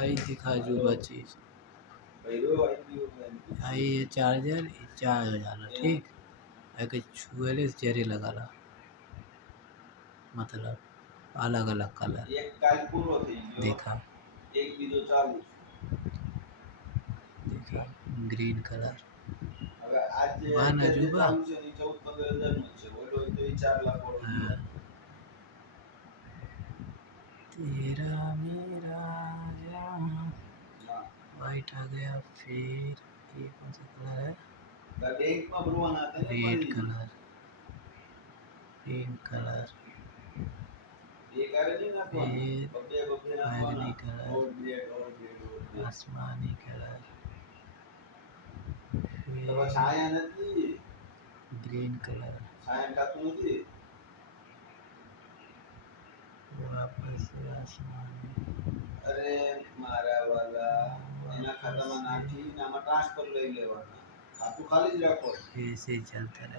आई दिखा जो चीज। आई ये चार्जर चार्ज हो जाना ठीक। है छुएले चेहरे लगा ला मतलब अलग अलग कलर देखा देखा ग्रीन कलर मान अजूबा हाँ। तेरा मेरा जहां वाइट आ गया फिर ये कौन सा कलर है रेड कलर पिंक कलर फिर बैगनी कलर आसमानी कलर फिर ग्रीन कलर वापस से आसमानी ऐसे ही चलता रहे।